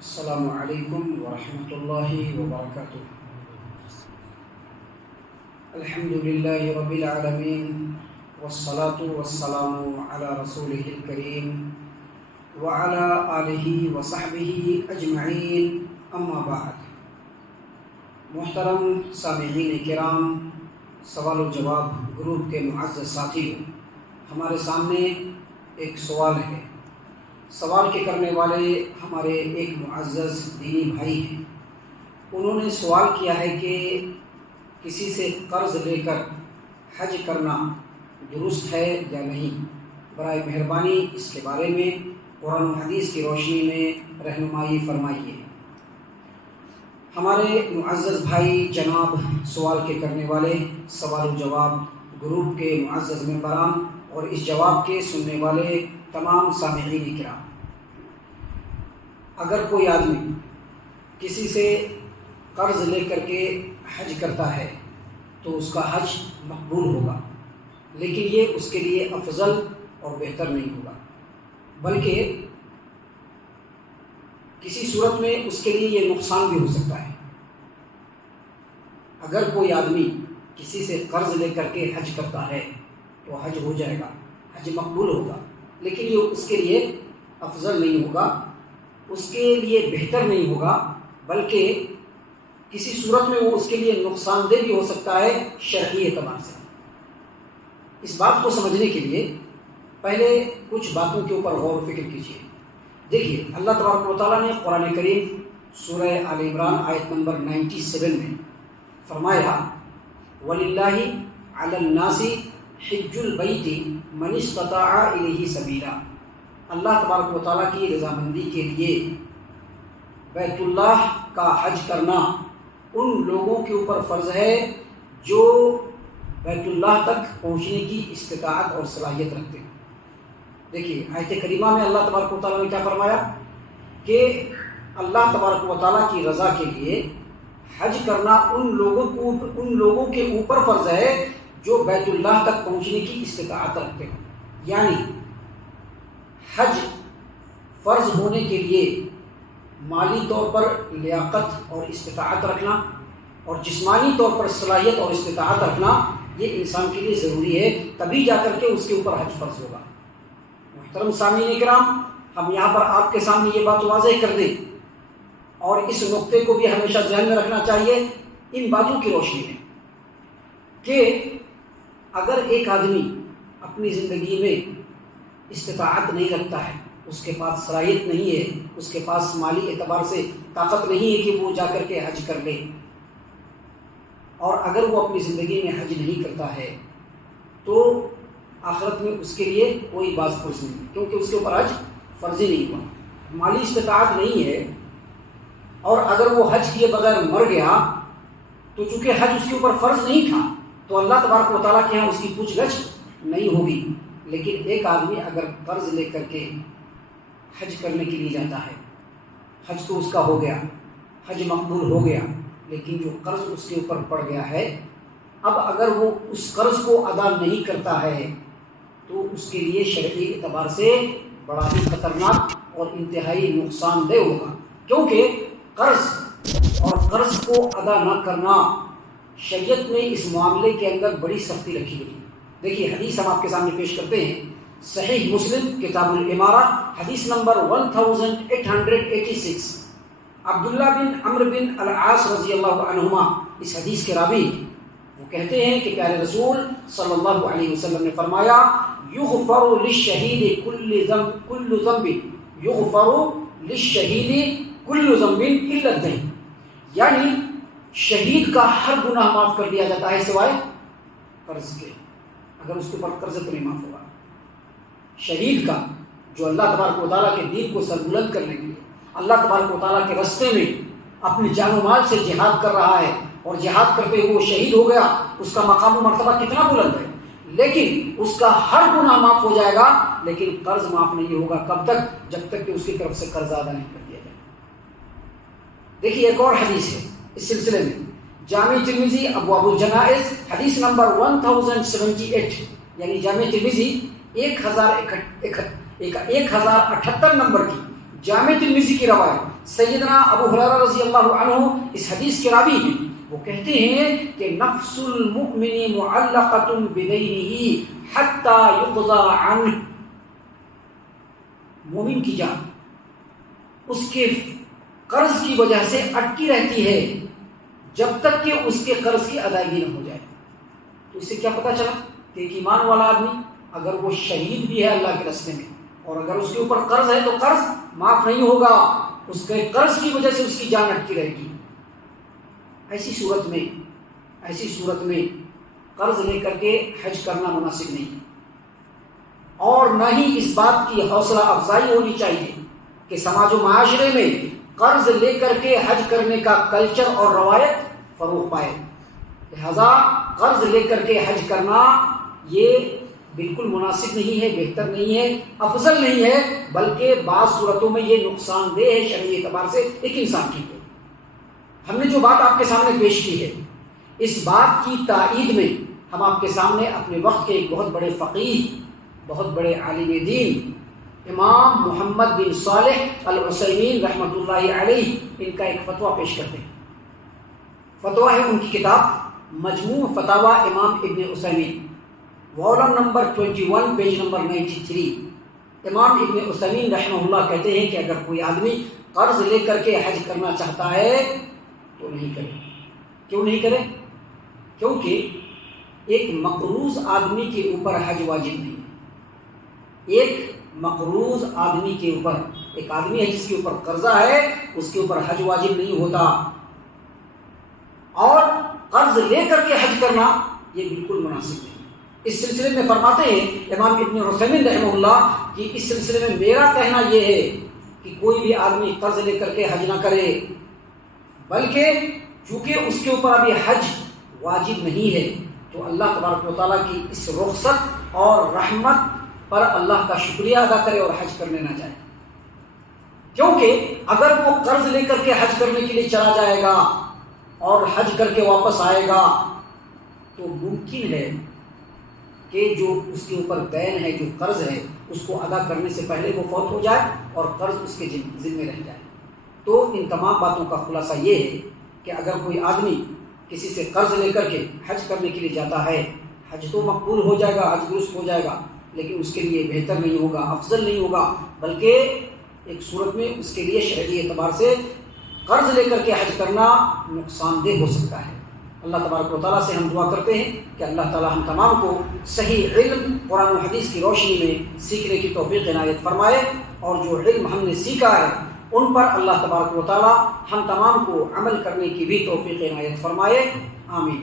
السلام علیکم ورحمۃ اللہ وبرکاتہ۔ الحمد للہ رب العالمین والصلاة والسلام علی رسولہ الکریم وعلی آلہ وصحبہ اجمعین، اما بعد۔ محترم سامعین کرام، سوال و جواب گروپ کے معزز ساتھیوں، ہمارے سامنے ایک سوال ہے۔ سوال کے کرنے والے ہمارے ایک معزز دینی بھائی ہیں۔ انہوں نے سوال کیا ہے کہ کسی سے قرض لے کر حج کرنا درست ہے یا نہیں؟ برائے مہربانی اس کے بارے میں قرآن و حدیث کی روشنی میں رہنمائی فرمائیے۔ ہمارے معزز بھائی جناب سوال کے کرنے والے، سوال و جواب گروپ کے معزز ممبران اور اس جواب کے سننے والے تمام سامعین کرام، اگر کوئی آدمی کسی سے قرض لے کر کے حج کرتا ہے تو اس کا حج مقبول ہوگا، لیکن یہ اس کے لیے افضل اور بہتر نہیں ہوگا، بلکہ کسی صورت میں اس کے لیے یہ نقصان بھی ہو سکتا ہے۔ اگر کوئی آدمی کسی سے قرض لے کر کے حج کرتا ہے تو حج ہو جائے گا، حج مقبول ہوگا، لیکن یہ اس کے لیے افضل نہیں ہوگا، اس کے لیے بہتر نہیں ہوگا، بلکہ کسی صورت میں وہ اس کے لیے نقصان دہ بھی ہو سکتا ہے شرعی اعتبار سے۔ اس بات کو سمجھنے کے لیے پہلے کچھ باتوں کے اوپر غور و فکر کیجیے۔ دیکھیے، اللہ تبارک و تعالیٰ نے قرآن کریم سورہ آل عمران آیت نمبر 97 میں فرمایا، وَلِلَّهِ عَلَى النَّاسِ حِجُّ الْبَيْتِ مَنِ اسْتَطَاعَ إِلَيْهِ سَبِيلًا۔ اللہ تبارک و تعالیٰ کی رضامندی کے لیے بیت اللہ کا حج کرنا ان لوگوں کے اوپر فرض ہے جو بیت اللہ تک پہنچنے کی استطاعت اور صلاحیت رکھتے ہیں۔ دیکھیے، آیت کریمہ میں اللہ تبارک و تعالیٰ نے کیا فرمایا کہ اللہ تبارک و تعالیٰ کی رضا کے لیے حج کرنا ان لوگوں کے اوپر فرض ہے جو بیت اللہ تک پہنچنے کی استطاعت رکھتے ہیں۔ یعنی حج فرض ہونے کے لیے مالی طور پر لیاقت اور استطاعت رکھنا اور جسمانی طور پر صلاحیت اور استطاعت رکھنا یہ انسان کے لیے ضروری ہے، تبھی جا کر کے اس کے اوپر حج فرض ہوگا۔ محترم سامعین کرام، ہم یہاں پر آپ کے سامنے یہ بات واضح کر دیں اور اس نقطے کو بھی ہمیشہ ذہن میں رکھنا چاہیے ان باتوں کی روشنی میں کہ اگر ایک آدمی اپنی زندگی میں استطاعت نہیں رکھتا ہے، اس کے پاس صلاحیت نہیں ہے، اس کے پاس مالی اعتبار سے طاقت نہیں ہے کہ وہ جا کر کے حج کر لے، اور اگر وہ اپنی زندگی میں حج نہیں کرتا ہے تو آخرت میں اس کے لیے کوئی باز پرس نہیں، کیونکہ اس کے اوپر حج فرض ہی نہیں ہوا، مالی استطاعت نہیں ہے، اور اگر وہ حج کیے بغیر مر گیا تو چونکہ حج اس کے اوپر فرض نہیں تھا تو اللہ تبارک و تعالیٰ کے یہاں اس کی پوچھ گچھ نہیں ہوگی۔ لیکن ایک آدمی اگر قرض لے کر کے حج کرنے کے لیے جاتا ہے، حج تو اس کا ہو گیا، حج مقبول ہو گیا، لیکن جو قرض اس کے اوپر پڑ گیا ہے، اب اگر وہ اس قرض کو ادا نہیں کرتا ہے تو اس کے لیے شرعی اعتبار سے بڑا ہی خطرناک اور انتہائی نقصان دہ ہوگا، کیونکہ قرض کو ادا نہ کرنا شریعت میں اس معاملے کے اندر بڑی سختی رکھی گئی۔ دیکھیے، حدیث ہم آپ کے سامنے پیش کرتے ہیں، صحیح مسلم کتاب الامارہ حدیث نمبر 1886، عبداللہ بن عمرو بن العاص رضی اللہ عنہما اس حدیث کے راوی، وہ کہتے ہیں کہ پیارے رسول صلی اللہ علیہ وسلم نے فرمایا، یغفر للشہید کل ذنب، یغفر للشہید کل ذنب الا الدین، یعنی شہید کا ہر گناہ معاف کر دیا جاتا ہے سوائے قرض کے، اگر اس کے اوپر قرض تو نہیں معاف ہوگا۔ شہید کا جو اللہ تبارک و تعالیٰ کے دین کو سربلند کرنے کے لیے اللہ تبارک و تعالیٰ کے راستے میں اپنی جان و مال سے جہاد کر رہا ہے، اور جہاد کرتے ہوئے وہ شہید ہو گیا، اس کا مقام و مرتبہ کتنا بلند ہے، لیکن اس کا ہر گناہ معاف ہو جائے گا، لیکن قرض معاف نہیں ہوگا۔ کب تک؟ جب تک کہ اس کی طرف سے قرض ادا نہیں کر دیا جائے۔ دیکھیے، ایک اور حدیث ہے اس سلسلے میں، جامع ترمذی ابواب الجنائز حدیث نمبر 1078، یعنی جامع ترمذی 1078 نمبر کی جامع ترمذی کی روایت، سیدنا ابو ہریرہ رضی اللہ عنہ اس حدیث کے راوی ہیں، وہ کہتے ہیں کہ نفس المؤمن معلقۃ بدینہ حتی یقضى عنہ، مومن کی جان اس کے قرض کی وجہ سے اٹکی رہتی ہے جب تک کہ اس کے قرض کی ادائیگی نہ ہو جائے۔ تو اس سے کیا پتہ چلا کہ ایک ایمان والا آدمی اگر وہ شہید بھی ہے اللہ کے راستے میں اور اگر اس کے اوپر قرض ہے تو قرض معاف نہیں ہوگا، اس کے قرض کی وجہ سے اس کی جان اٹکی رہے گی۔ ایسی صورت میں قرض لے کر کے حج کرنا مناسب نہیں، اور نہ ہی اس بات کی حوصلہ افزائی ہونی چاہیے کہ سماج و معاشرے میں قرض لے کر کے حج کرنے کا کلچر اور روایت فروغ پائے۔ لہذا قرض لے کر کے حج کرنا یہ بالکل مناسب نہیں ہے، بہتر نہیں ہے، افضل نہیں ہے، بلکہ بعض صورتوں میں یہ نقصان دہ ہے شرعی اعتبار سے ایک انسان کی۔ ہم نے جو بات آپ کے سامنے پیش کی ہے، اس بات کی تائید میں ہم آپ کے سامنے اپنے وقت کے ایک بہت بڑے فقیہ، بہت بڑے عالم دین امام محمد بن صالح العثیمین رحمۃ اللہ علیہ ان کا ایک فتویٰ پیش کرتے ہیں۔ فتویٰ ہے ان کی کتاب مجموع فتاوی امام ابن عثیمین، والم نمبر 21 پیج نمبر 93۔ امام ابن عثیمین رحمہ اللہ کہتے ہیں کہ اگر کوئی آدمی قرض لے کر کے حج کرنا چاہتا ہے تو نہیں کرے۔ کیوں نہیں کرے؟ کیونکہ ایک مقروض آدمی کے اوپر حج واجب نہیں ہے۔ ایک مقروض آدمی کے اوپر، ایک آدمی ہے جس کے اوپر قرضہ ہے، اس کے اوپر حج واجب نہیں ہوتا، اور قرض لے کر کے حج کرنا یہ بالکل مناسب نہیں۔ اس سلسلے میں فرماتے ہیں امام ابن عثیمین رحمہ اللہ کہ اس سلسلے میں میرا کہنا یہ ہے کہ کوئی بھی آدمی قرض لے کر کے حج نہ کرے، بلکہ چونکہ اس کے اوپر ابھی حج واجب نہیں ہے تو اللہ تبارک و تعالیٰ کی اس رخصت اور رحمت پر اللہ کا شکریہ ادا کرے اور حج کرنے نہ جائے۔ کیونکہ اگر وہ قرض لے کر کے حج کرنے کے لیے چلا جائے گا اور حج کر کے واپس آئے گا تو ممکن ہے کہ جو اس کے اوپر دین ہے، جو قرض ہے، اس کو ادا کرنے سے پہلے وہ فوت ہو جائے اور قرض اس کے ذمے رہ جائے۔ تو ان تمام باتوں کا خلاصہ یہ ہے کہ اگر کوئی آدمی کسی سے قرض لے کر کے حج کرنے کے لیے جاتا ہے، حج تو مقبول ہو جائے گا، حج درست ہو جائے گا، لیکن اس کے لیے بہتر نہیں ہوگا، افضل نہیں ہوگا، بلکہ ایک صورت میں اس کے لیے شرعی اعتبار سے قرض لے کر کے حج کرنا نقصان دہ ہو سکتا ہے۔ اللہ تبارک و تعالیٰ سے ہم دعا کرتے ہیں کہ اللہ تعالیٰ ہم تمام کو صحیح علم قرآن و حدیث کی روشنی میں سیکھنے کی توفیق عنایت فرمائے، اور جو علم ہم نے سیکھا ہے ان پر اللہ تبارک و تعالیٰ ہم تمام کو عمل کرنے کی بھی توفیق عنایت فرمائے، آمین۔